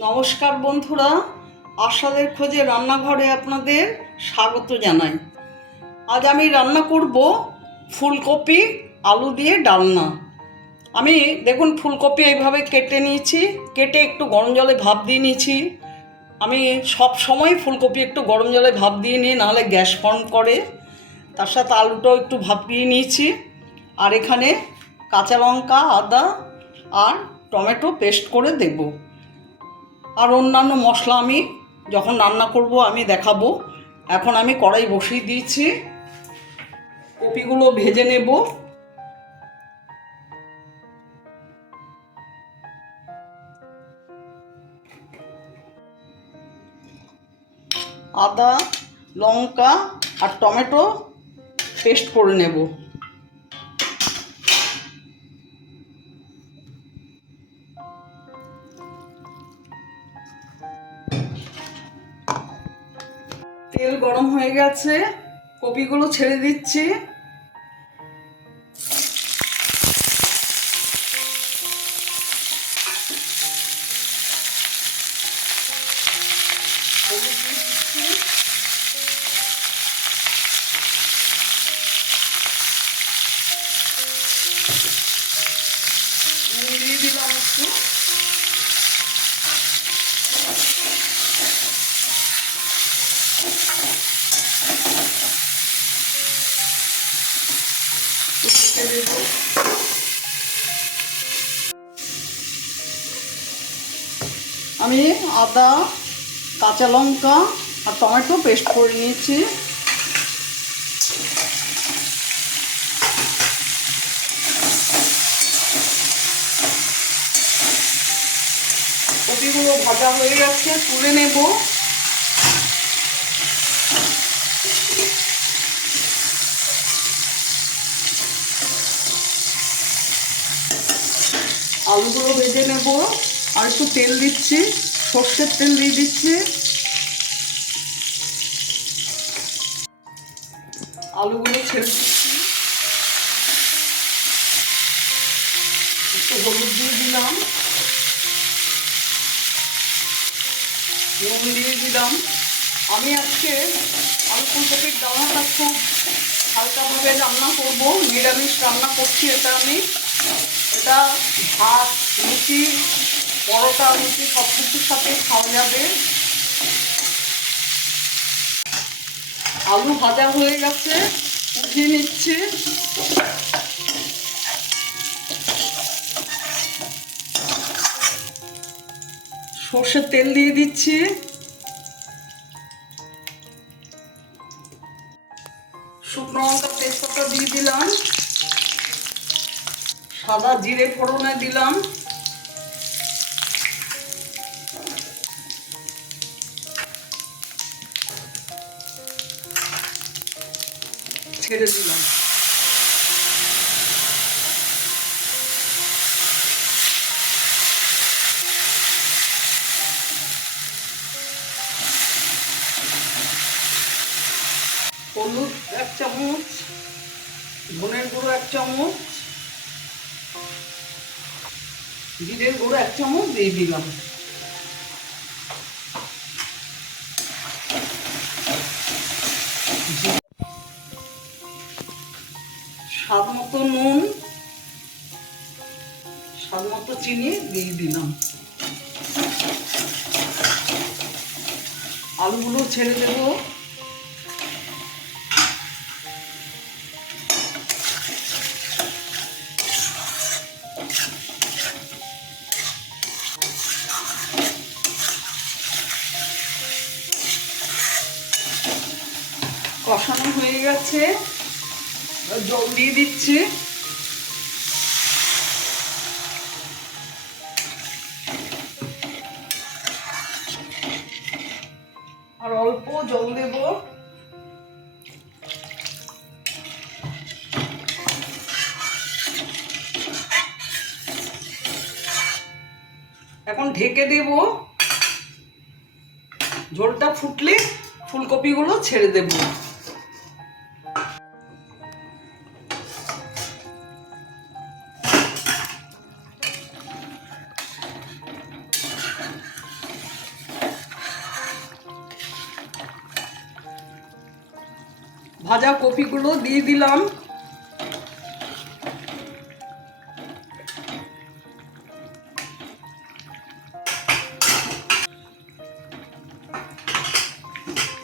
নমস্কার বন্ধুরা, আশাদের খোঁজে রান্নাঘরে আপনাদের স্বাগত জানাই। আজ আমি রান্না করব ফুলকপি, আলু দিয়ে ডালনা। আমি, দেখুন, ফুলকপি এইভাবে কেটে নিয়েছি, কেটে একটু গরম জলে ভাপ দিয়ে নিয়েছি। আমি সব সময় ফুলকপি একটু গরম জলে ভাপ দিয়ে নিই, নাহলে গ্যাস ফর্ম করে। তার সাথে আলুটাও একটু ভাপিয়ে নিয়েছি। আর এখানে কাঁচা লঙ্কা, আদা আর টমেটো পেস্ট করে দেবো। আর অন্যান্য মশলা আমি যখন রান্না করব, আমি দেখাবো। এখন আমি কড়াই বসিয়ে দিয়েছি। কপিগুলো ভেজে নেব। আদা, লঙ্কা আর টমেটো পেস্ট করে নেব। হয়ে গেছে। কপিগুলো ছেড়ে দিচ্ছি। আমি আদা, কাঁচা লঙ্কা আর টমেটো পেস্ট করে নিয়েছি। কপিগুলো ভাজা হয়ে গেছে, তুলে নেব। আলুগুলো ভেজে নেব। আর একটু তেল দিচ্ছি, সর্ষের তেল দিয়ে দিচ্ছি। আলুগুলো দিচ্ছি। একটু হলুদ দিয়ে দিলাম। নুন দিয়ে দিলাম। আমি আজকে আলু ফুলকপির ডালনাটা খুব হালকাভাবে রান্না করব, নিরামিষ রান্না করছি এটা আমি। এটা ভাত, রুটি পরোটা, রুটি, সব কিছুর সাথে খাওয়া যাবে। আলু ভাজা হয়ে গেছে, উঠিয়ে নিচ্ছি। সর্ষের তেল দিয়ে দিচ্ছি। শুকনো লঙ্কা তেজপাতা দিয়ে দিলাম। সাদা জিরে ফোড়নে দিলাম। ছেড়ে দিলাম। হলুদ এক চামচ, ধনের গুঁড়ো এক চামচ, জিরের গুঁড়ো এক চামচ দিয়ে দিলাম। মতো নুন স্বাদ মতো চিনি দিয়ে দিলাম। আলুগুলো ছেড়ে দেবো। কষানো হয়ে গেছে। জল দিয়ে দিচ্ছি। আর অল্প জল দেব। এখন ঢেকে দেব। ঝোলটা ফুটলে ফুলকপিগুলো ছেড়ে দেবো। ভাজা কপিগুলো দিয়ে দিলাম।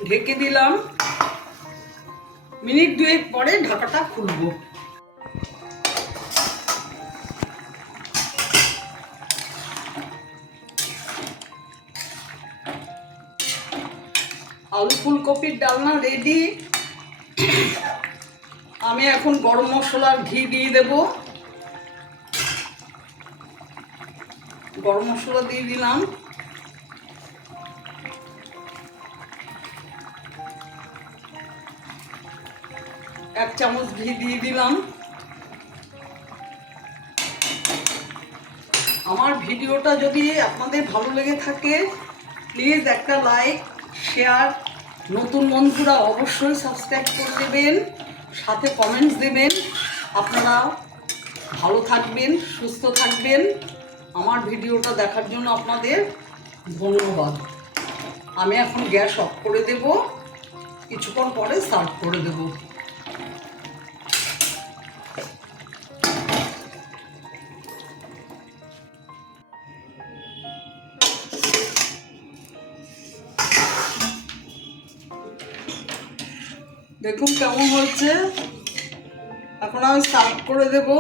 ঢেকে দিলাম। মিনিট দুয়েক পরে ঢাকাটা খুলবো। আলু ফুলকপির ডালনা রেডি আমি এখন গরম মশলার ঘি দিয়ে দেব। গরম মশলা দিয়ে দিলাম। এক চামচ ঘি দিয়ে দিলাম। আমার ভিডিওটা যদি আপনাদের ভালো লেগে থাকে প্লিজ একটা লাইক শেয়ার নতুন বন্ধুরা অবশ্যই সাবস্ক্রাইব করে দেবেন। সাথে কমেন্টস দেবেন। আপনারা ভালো থাকবেন, সুস্থ থাকবেন। আমার ভিডিওটা দেখার জন্য আপনাদের ধন্যবাদ। আমি এখন গ্যাস অফ করে দেব। কিছুক্ষণ পরে সার্ভ করে দেবো। দেখুন কেমন হচ্ছে এখন আমি সার্ভ করে দেবো।